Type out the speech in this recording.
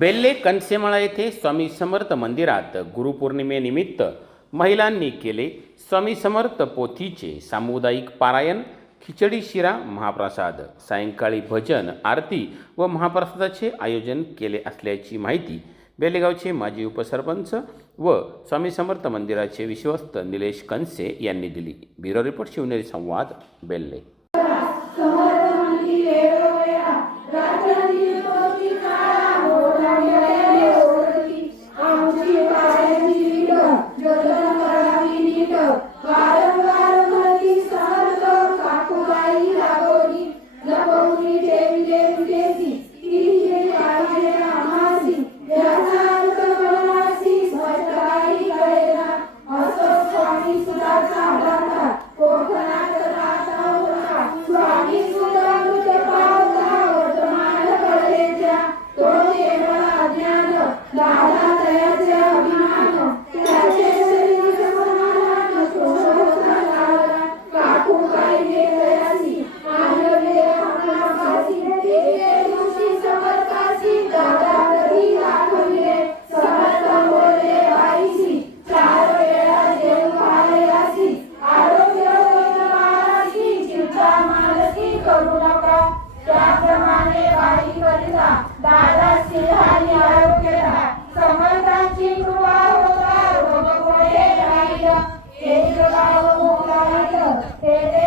बेल्ले कनसेमाळा येथे स्वामी समर्थ मंदिरात गुरुपौर्णिमेनिमित्त महिलांनी केले स्वामी समर्थ पोथीचे सामुदायिक पारायण, खिचडी शिरा महाप्रसाद, सायंकाळी भजन आरती व महाप्रसादाचे आयोजन केले असल्याची माहिती बेलेगावचे माजी उपसरपंच व स्वामी समर्थ मंदिराचे विश्वस्त निलेश कनसे यांनी दिली। ब्युरो रिपोर्ट शिवनेरी संवाद बेल्ले। दादा सिंहानी आरोग्य समर्थांची कृपा होता रोग गोळे राहिलं, एक गाव मोकळं